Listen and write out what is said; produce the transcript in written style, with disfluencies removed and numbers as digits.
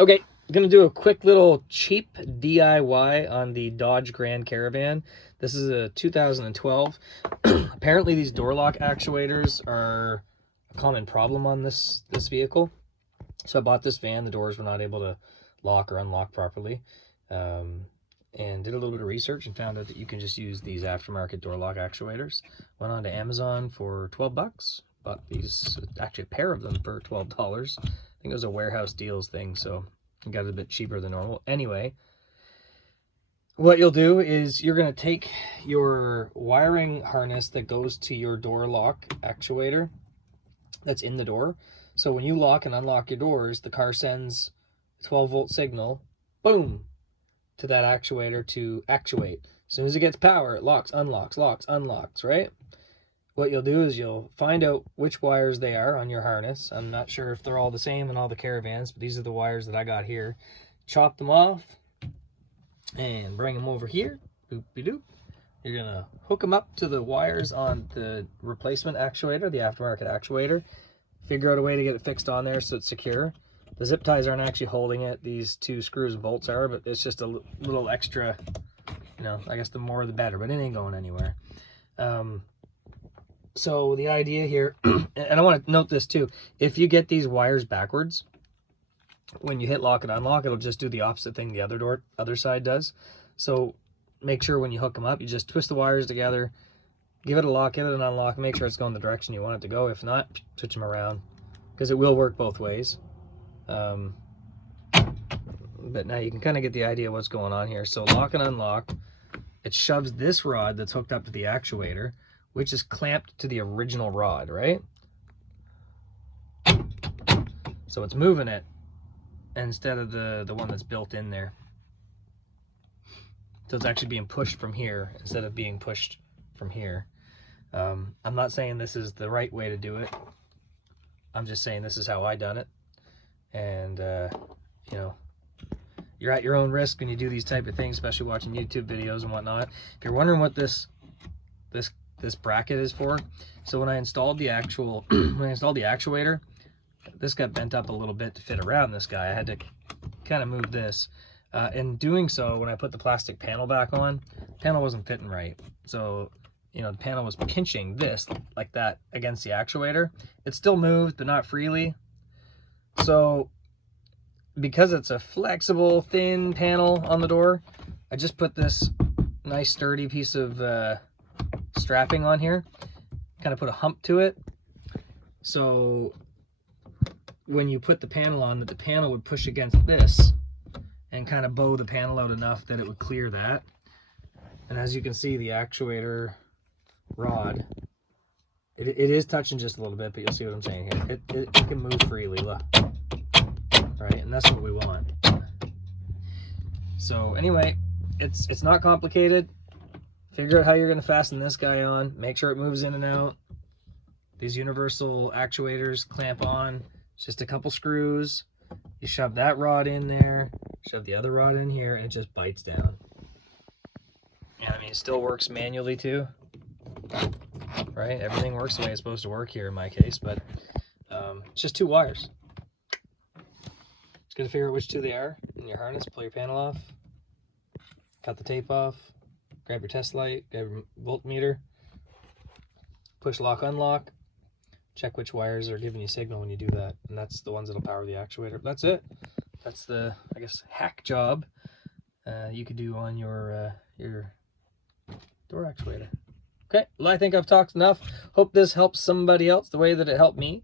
Okay, I'm gonna do a quick little cheap DIY on the Dodge Grand Caravan. This is a 2012. Apparently these door lock actuators are a common problem on this vehicle. So I bought this van, the doors were not able to lock or unlock properly. And did a little bit of research and found out that you can just use these aftermarket door lock actuators. Went on to Amazon for 12 bucks. Bought these, actually a pair of them for $12. I think it was a warehouse deals thing, so I got it a bit cheaper than normal. Anyway, what you'll do is you're going to take your wiring harness that goes to your door lock actuator that's in the door. So when you lock and unlock your doors, the car sends a 12-volt signal, boom, to that actuator to actuate. As soon as it gets power, it locks, unlocks, right? What you'll do is you'll find out which wires they are on your harness. I'm not sure if they're all the same in all the Caravans, but these are the wires that I got here. Chop them off and bring them over here. Boop-de-doop. You're gonna hook them up to the wires on the replacement actuator, the aftermarket actuator. Figure out a way to get it fixed on there so it's secure. The zip ties aren't actually holding it. These two screws and bolts are, but it's just a little extra, you know, I guess the more the better, but it ain't going anywhere. So the idea here, and I want to note this too, if you get these wires backwards, when you hit lock and unlock, it'll just do the opposite thing the other side does. So make sure when you hook them up, you just twist the wires together, give it a lock, give it an unlock, make sure it's going the direction you want it to go. If not, switch them around, because it will work both ways. But now you can kind of get the idea of what's going on here. So lock and unlock, it shoves this rod that's hooked up to the actuator, which is clamped to the original rod, right? So it's moving it instead of the one that's built in there. So it's actually being pushed from here instead of being pushed from here. I'm not saying this is the right way to do it. I'm just saying this is how I done it. And, you know, you're at your own risk when you do these type of things, especially watching YouTube videos and whatnot. If you're wondering what this bracket is for, so when I installed the actuator, this got bent up a little bit to fit around this guy. I had to kind of move this. In doing so, when I put the plastic panel back on, the panel wasn't fitting right. So, you know, the panel was pinching this like that against the actuator. It still moved, but not freely. So because it's a flexible, thin panel on the door, I just put this nice sturdy piece of strapping on here, kind of put a hump to it. So when you put the panel on, that the panel would push against this and kind of bow the panel out enough that it would clear that. And as you can see, the actuator rod, it is touching just a little bit, but you'll see what I'm saying here. It can move freely, look. Right, and that's what we want. So anyway, it's not complicated. Figure out how you're going to fasten this guy on. Make sure it moves in and out. These universal actuators clamp on. It's just a couple screws. You shove that rod in there, shove the other rod in here, and it just bites down. And I mean, it still works manually too, right? Everything works the way it's supposed to work here in my case, but it's just two wires. Just gotta figure out which two they are in your harness. Pull your panel off, cut the tape off, grab your test light, grab your voltmeter, push lock, unlock, check which wires are giving you signal when you do that, and that's the ones that'll power the actuator. That's it. That's the, I guess, hack job you could do on your door actuator. Okay, well, I think I've talked enough. Hope this helps somebody else the way that it helped me.